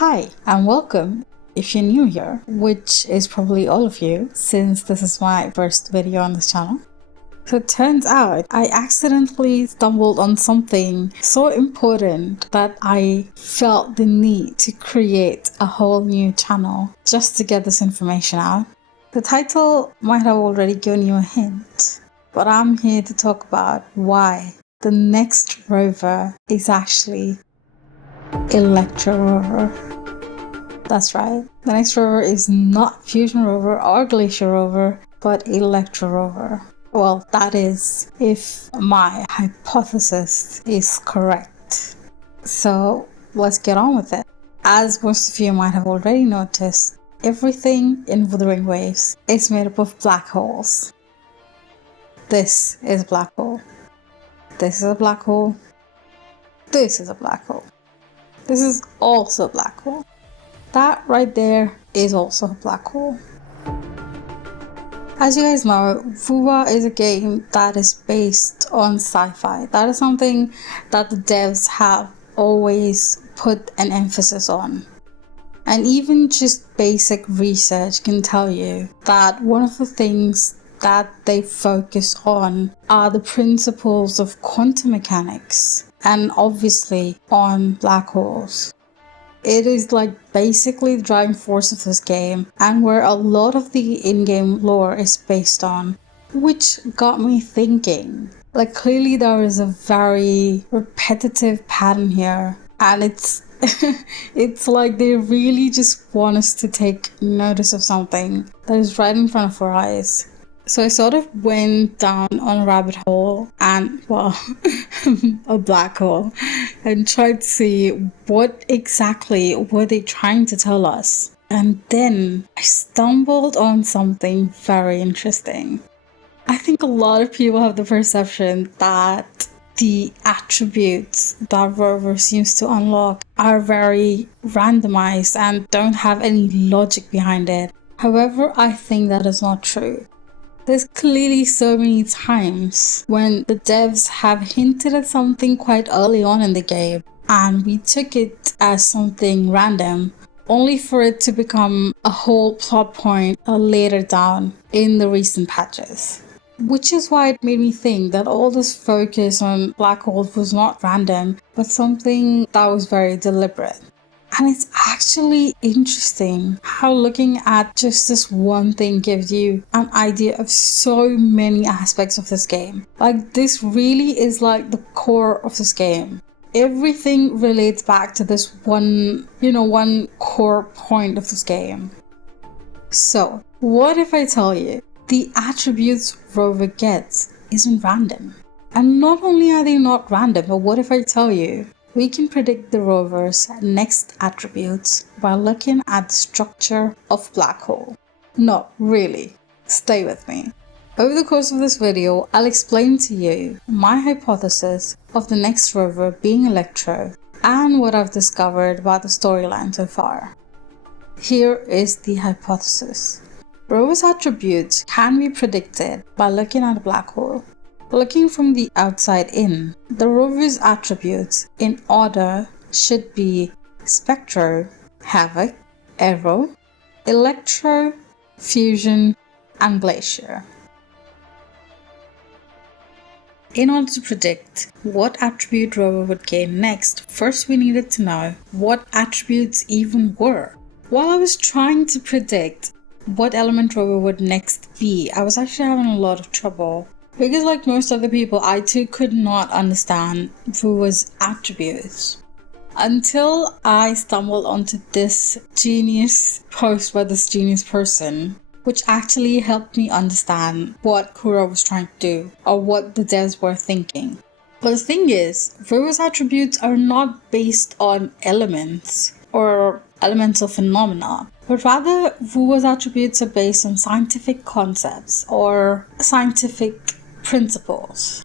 Hi and welcome if you're new here, which is probably all of you since this is my first video on this channel. So it turns out I accidentally stumbled on something so important that I felt the need to create a whole new channel just to get this information out. The title might have already given you a hint, but I'm here to talk about why the next rover is actually Electro Rover. That's right, the next rover is not Fusion Rover or Glacio Rover, but Electro Rover. Well, that is, if my hypothesis is correct. So let's get on with it. As most of you might have already noticed, everything in Wuthering Waves is made up of black holes. This is a black hole. This is a black hole. This is a black hole. This is also a black hole. That right there is also a black hole. As you guys know, Wuwa is a game that is based on sci-fi. That is something that the devs have always put an emphasis on. And even just basic research can tell you that one of the things that they focus on are the principles of quantum mechanics and obviously on black holes. It is like basically the driving force of this game and where a lot of the in-game lore is based on, which got me thinking. Like clearly there is a very repetitive pattern here and it's it's like they really just want us to take notice of something that is right in front of our eyes. So I sort of went down on a rabbit hole and, well, a black hole, and tried to see what exactly were they trying to tell us. And then I stumbled on something very interesting. I think a lot of people have the perception that the attributes that Rover seems to unlock are very randomized and don't have any logic behind it. However, I think that is not true. There's clearly so many times when the devs have hinted at something quite early on in the game and we took it as something random, only for it to become a whole plot point later down in the recent patches. Which is why it made me think that all this focus on black holes was not random, but something that was very deliberate. And it's actually interesting how looking at just this one thing gives you an idea of so many aspects of this game. Like this really is like the core of this game. Everything relates back to this one core point of this game. So, what if I tell you the attributes Rover gets isn't random? And not only are they not random, but what if I tell you we can predict the rover's next attributes by looking at the structure of black hole? No, really, stay with me. Over the course of this video, I'll explain to you my hypothesis of the next rover being Electro and what I've discovered about the storyline so far. Here is the hypothesis. Rover's attributes can be predicted by looking at a black hole. Looking from the outside in, the rover's attributes in order should be Spectro, Havoc, Aero, Electro, Fusion, and Glacio. In order to predict what attribute Rover would gain next, first we needed to know what attributes even were. While I was trying to predict what element Rover would next be, I was actually having a lot of trouble. Because like most other people, I too could not understand Wuwa's attributes. Until I stumbled onto this genius post by this genius person, which actually helped me understand what Kura was trying to do, or what the devs were thinking. But the thing is, Wuwa's attributes are not based on elements, or elemental phenomena, but rather Wuwa's attributes are based on scientific concepts, or scientific principles.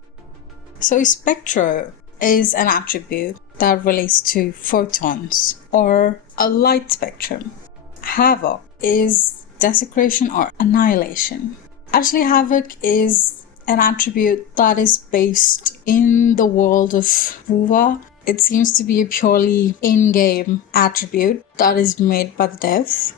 So Spectro is an attribute that relates to photons or a light spectrum. Havoc is desecration or annihilation. Actually, Havoc is an attribute that is based in the world of Wuwa It seems to be a purely in-game attribute that is made by the devs.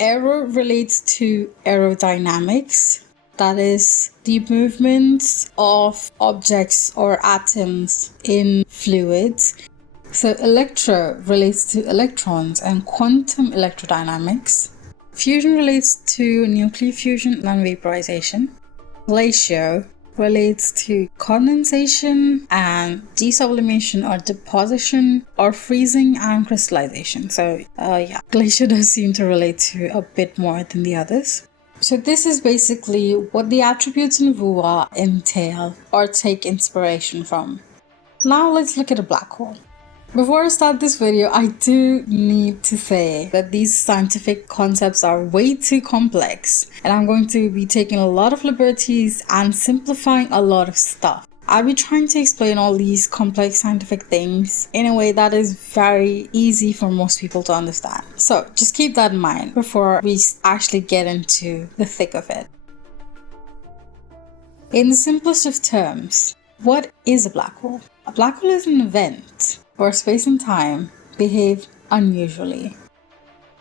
Aero relates to aerodynamics, that is the movements of objects or atoms in fluids. So Electro relates to electrons and quantum electrodynamics. Fusion relates to nuclear fusion and vaporization. Glacio relates to condensation and desublimation or deposition or freezing and crystallization. So Glacio does seem to relate to a bit more than the others. So this is basically what the attributes in Wuwa entail or take inspiration from. Now let's look at a black hole. Before I start this video, I do need to say that these scientific concepts are way too complex, and I'm going to be taking a lot of liberties and simplifying a lot of stuff. I'll be trying to explain all these complex scientific things in a way that is very easy for most people to understand. So just keep that in mind before we actually get into the thick of it. In the simplest of terms, what is a black hole? A black hole is an event where space and time behave unusually.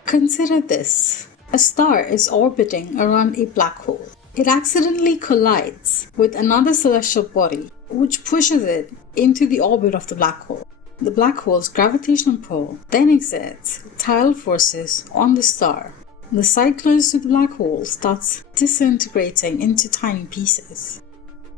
Consider this. A star is orbiting around a black hole. It accidentally collides with another celestial body, which pushes it into the orbit of the black hole. The black hole's gravitational pull then exerts tidal forces on the star. The side closest to the black hole starts disintegrating into tiny pieces.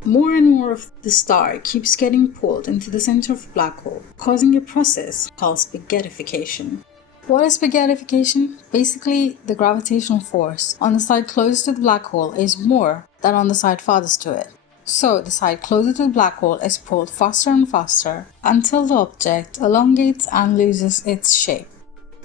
More and more of the star keeps getting pulled into the center of the black hole, causing a process called spaghettification. What is spaghettification? Basically, the gravitational force on the side closest to the black hole is more than on the side farthest to it. So the side closer to the black hole is pulled faster and faster until the object elongates and loses its shape.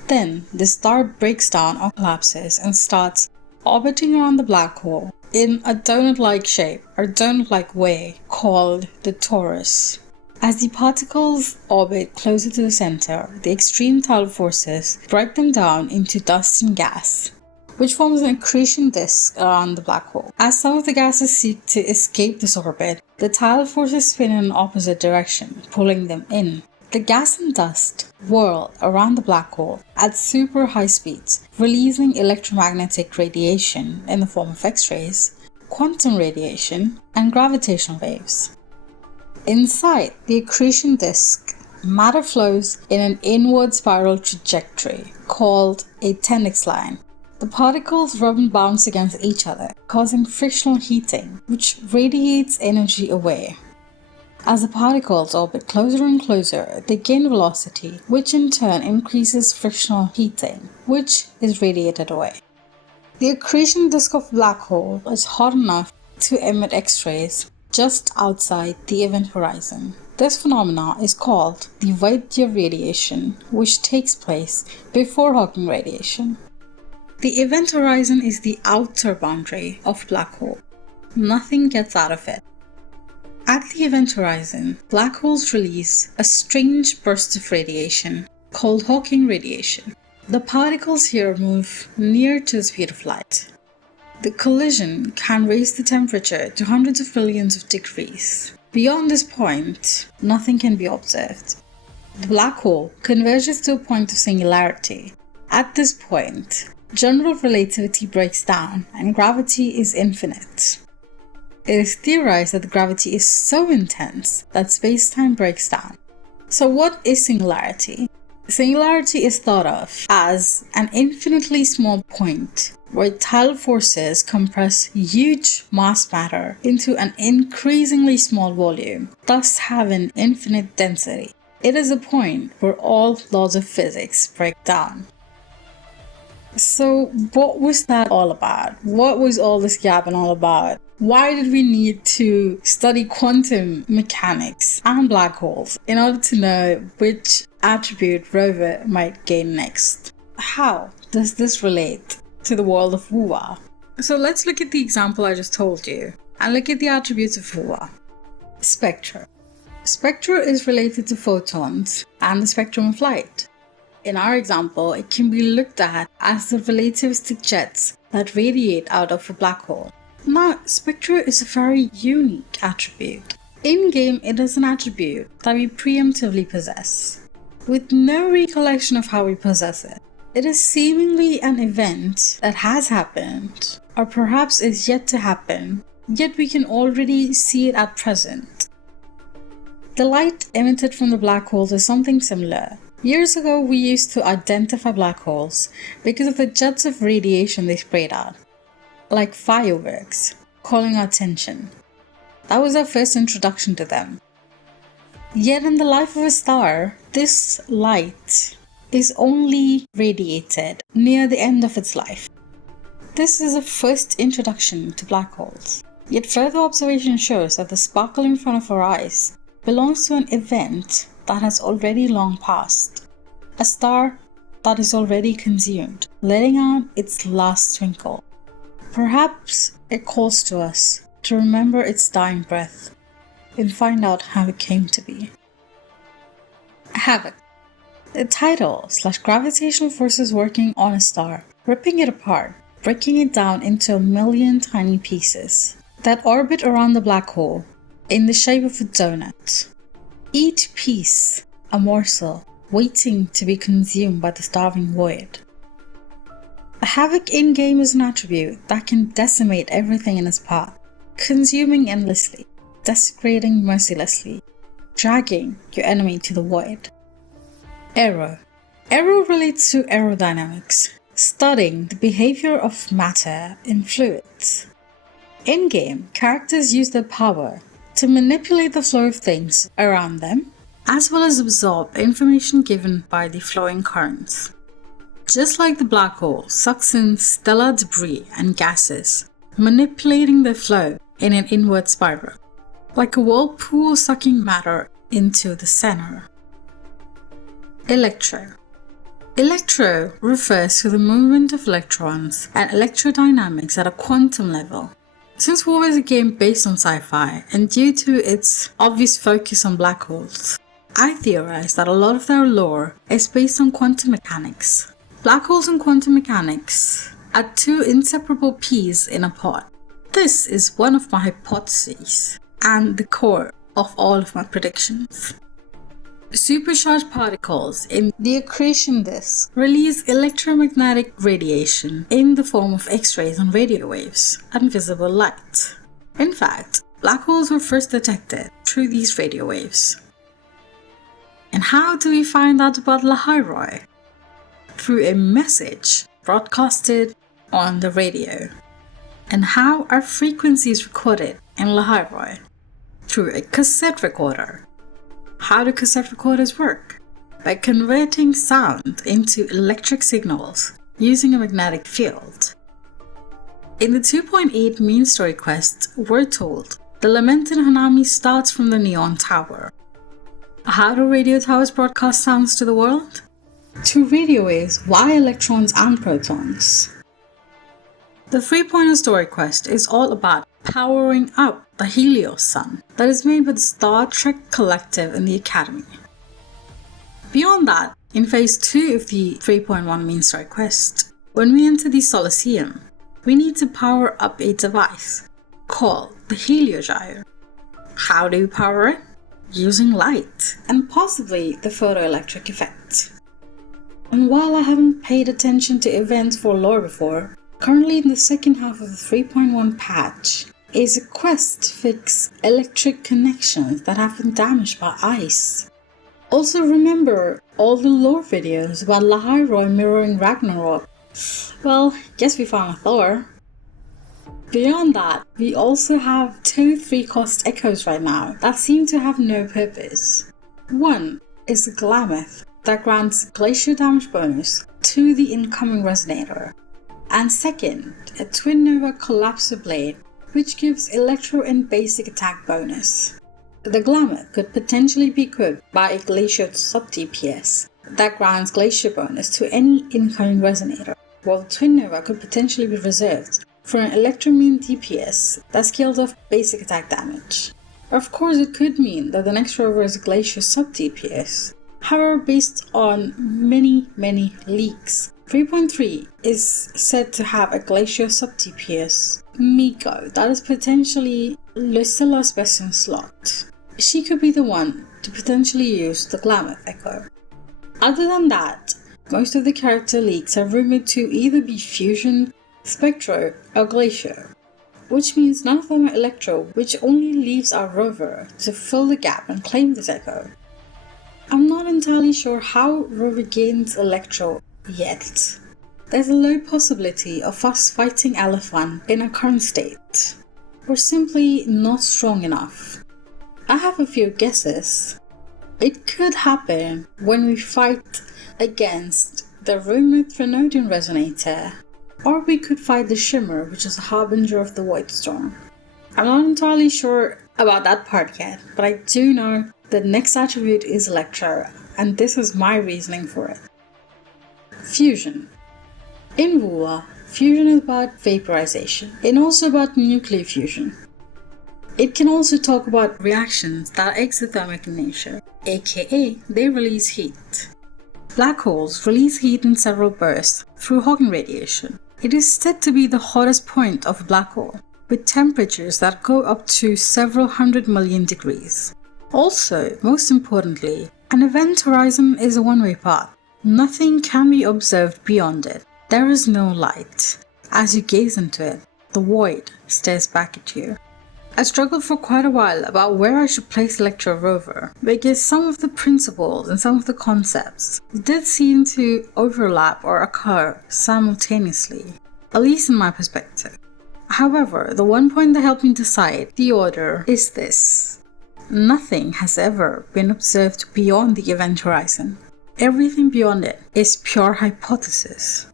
Then the star breaks down or collapses and starts orbiting around the black hole in a donut-like shape or donut-like way called the torus. As the particles orbit closer to the center, the extreme tidal forces break them down into dust and gas, which forms an accretion disk around the black hole. As some of the gases seek to escape this orbit, the tidal forces spin in an opposite direction, pulling them in. The gas and dust whirl around the black hole at super high speeds, releasing electromagnetic radiation in the form of X-rays, quantum radiation, and gravitational waves. Inside the accretion disk, matter flows in an inward spiral trajectory called a 10x line. The particles rub and bounce against each other, causing frictional heating, which radiates energy away. As the particles orbit closer and closer, they gain velocity, which in turn increases frictional heating, which is radiated away. The accretion disk of a black hole is hot enough to emit X-rays just outside the event horizon. This phenomenon is called the white deer radiation, which takes place before Hawking radiation. The event horizon is the outer boundary of a black hole. Nothing gets out of it. At the event horizon, black holes release a strange burst of radiation called Hawking radiation. The particles here move near to the speed of light. The collision can raise the temperature to hundreds of millions of degrees. Beyond this point, nothing can be observed. The black hole converges to a point of singularity. At this point, general relativity breaks down and gravity is infinite. It is theorized that the gravity is so intense that space-time breaks down. So what is singularity? Singularity is thought of as an infinitely small point where tidal forces compress huge mass matter into an increasingly small volume, thus having infinite density. It is a point where all laws of physics break down. So what was that all about? What was all this yapping all about? Why did we need to study quantum mechanics and black holes in order to know which attribute Rover might gain next? How does this relate to the world of Wuwa? So let's look at the example I just told you and look at the attributes of Wuwa. Spectro. Spectro is related to photons and the spectrum of light. In our example, it can be looked at as the relativistic jets that radiate out of a black hole. Now, spectra is a very unique attribute. In-game, it is an attribute that we preemptively possess, with no recollection of how we possess it. It is seemingly an event that has happened, or perhaps is yet to happen, yet we can already see it at present. The light emitted from the black holes is something similar. Years ago, we used to identify black holes because of the jets of radiation they sprayed out, like fireworks, calling our attention. That was our first introduction to them. Yet in the life of a star, this light is only radiated near the end of its life. This is a first introduction to black holes. Yet further observation shows that the sparkle in front of our eyes belongs to an event that has already long passed. A star that is already consumed, letting out its last twinkle. Perhaps it calls to us to remember its dying breath and find out how it came to be. Havoc. The title / gravitational forces working on a star, ripping it apart, breaking it down into a million tiny pieces that orbit around the black hole in the shape of a donut. Each piece a morsel waiting to be consumed by the starving void. A Havoc in-game is an attribute that can decimate everything in its path, consuming endlessly, desecrating mercilessly, dragging your enemy to the void. Aero. Aero relates to aerodynamics, studying the behavior of matter in fluids. In-game, characters use their power to manipulate the flow of things around them, as well as absorb information given by the flowing currents. Just like the black hole sucks in stellar debris and gases, manipulating their flow in an inward spiral, like a whirlpool sucking matter into the center. Electro. Electro refers to the movement of electrons and electrodynamics at a quantum level. Since Wuwa is a game based on sci-fi, and due to its obvious focus on black holes, I theorize that a lot of their lore is based on quantum mechanics. Black holes and quantum mechanics are two inseparable peas in a pod. This is one of my hypotheses, and the core of all of my predictions. Supercharged particles in the accretion disk release electromagnetic radiation in the form of X-rays and radio waves and visible light. In fact, black holes were first detected through these radio waves. And how do we find out about Lahiroi? Through a message broadcasted on the radio. And how are frequencies recorded in Lahiroi? Through a cassette recorder. How do cassette recorders work? By converting sound into electric signals using a magnetic field. In the 2.8 main story quest, we're told the lamented Hanami starts from the Neon Tower. How do radio towers broadcast sounds to the world? To radio waves via electrons and protons. The 3.0 story quest is all about powering up the Helios sun that is made by the Star Trek Collective in the Academy. Beyond that, in phase 2 of the 3.1 main story quest, when we enter the Solaceum, we need to power up a device called the Heliogyre. How do we power it? Using light, and possibly the photoelectric effect. And while I haven't paid attention to events for lore before, currently in the second half of the 3.1 patch is a quest to fix electric connections that have been damaged by ice. Also remember all the lore videos about Lahiroi mirroring Ragnarok. Well, guess we found a Thor. Beyond that, we also have 2 3-cost echoes right now that seem to have no purpose. One is the Glamoth that grants Glacio damage bonus to the incoming resonator. And second, a Twin Nova Collapsor Blade which gives Electro and basic attack bonus. The Glamoth could potentially be equipped by a Glacio sub-DPS that grants Glacio bonus to any incoming resonator, while the Twin Nova could potentially be reserved for an Electromune DPS that scales off basic attack damage. Of course, it could mean that the next rover is a Glacio sub-DPS. However, based on many leaks, 3.3 is said to have a Glacio sub-DPS Miko that is potentially Lucilla's best in slot. she could be the one to potentially use the Glamour Echo. Other than that, most of the character leaks are rumored to either be Fusion, Spectro, or Glacio, which means none of them are Electro, which only leaves our Rover to fill the gap and claim this Echo. I'm not entirely sure how Rover gains Electro yet. There's a low possibility of us fighting Elephant in our current state. We're simply not strong enough. I have a few guesses. It could happen when we fight against the rumored Trinodian Resonator, or we could fight the Shimmer, which is a harbinger of the Void Storm. I'm not entirely sure about that part yet, but I do know the next attribute is Electro, and this is my reasoning for it. Fusion. In Wuwa, fusion is about vaporization and also about nuclear fusion. It can also talk about reactions that are exothermic in nature, aka they release heat. Black holes release heat in several bursts through Hawking radiation. It is said to be the hottest point of a black hole, with temperatures that go up to several 100 million degrees. Also, most importantly, an event horizon is a one-way path. Nothing can be observed beyond it. There is no light. As you gaze into it, the void stares back at you. I struggled for quite a while about where I should place Electro Rover, because some of the principles and some of the concepts did seem to overlap or occur simultaneously, at least in my perspective. However, the one point that helped me decide the order is this. Nothing has ever been observed beyond the event horizon. Everything beyond it is pure hypothesis.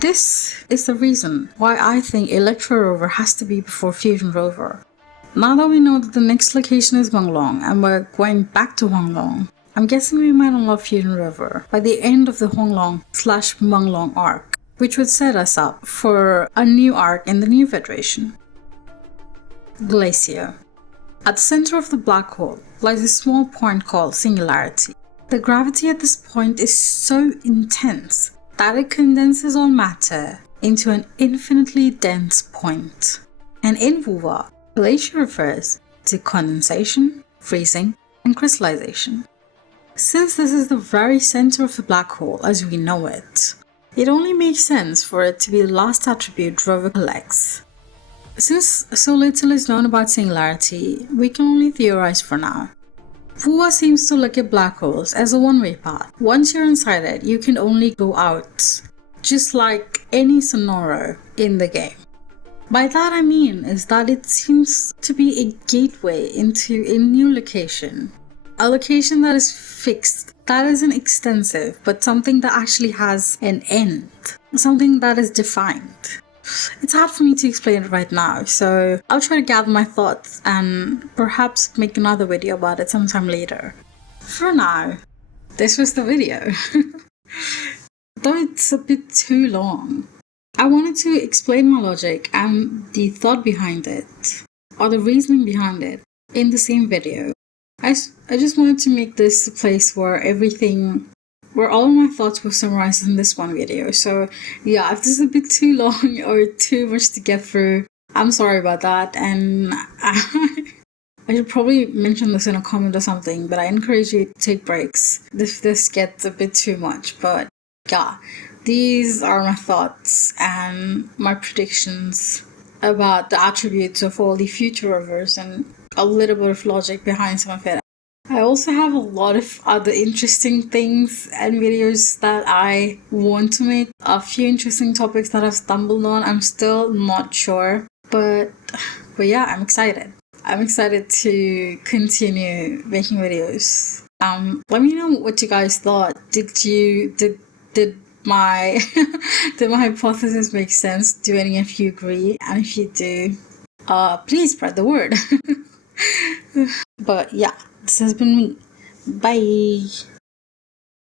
This is the reason why I think Electro Rover has to be before Fusion Rover. Now that we know that the next location is Huanglong and we're going back to Huanglong, I'm guessing we might unlock Fusion Rover by the end of the Huanglong/Huanglong arc, which would set us up for a new arc in the new Federation. Glacio. At the center of the black hole lies a small point called Singularity. The gravity at this point is so intense that it condenses all matter into an infinitely dense point. And in Wuwa, Glacio refers to condensation, freezing, and crystallization. Since this is the very center of the black hole as we know it, it only makes sense for it to be the last attribute Rover collects. Since so little is known about Singularity, we can only theorize for now. Wuwa seems to look at black holes as a one-way path. Once you're inside it, you can only go out, just like any Sonoro in the game. By that I mean is that it seems to be a gateway into a new location. A location that is fixed, that isn't extensive, but something that actually has an end. Something that is defined. It's hard for me to explain it right now, so I'll try to gather my thoughts and perhaps make another video about it sometime later. For now, this was the video. Though it's a bit too long, I wanted to explain my logic and the thought behind it, or the reasoning behind it, in the same video. I just wanted to make this a place where all of my thoughts were summarized in this one video. So yeah, if this is a bit too long or too much to get through, I'm sorry about that, and I should probably mention this in a comment or something, but I encourage you to take breaks if this gets a bit too much. But yeah, these are my thoughts and my predictions about the attributes of all the future rovers and a little bit of logic behind some of it. I also have a lot of other interesting things and videos that I want to make. A few interesting topics that I've stumbled on. I'm still not sure, but yeah, I'm excited. I'm excited to continue making videos. Let me know what you guys thought. Did my did my hypothesis make sense? Do any of you agree? And if you do, please spread the word. But yeah, this has been me. Bye.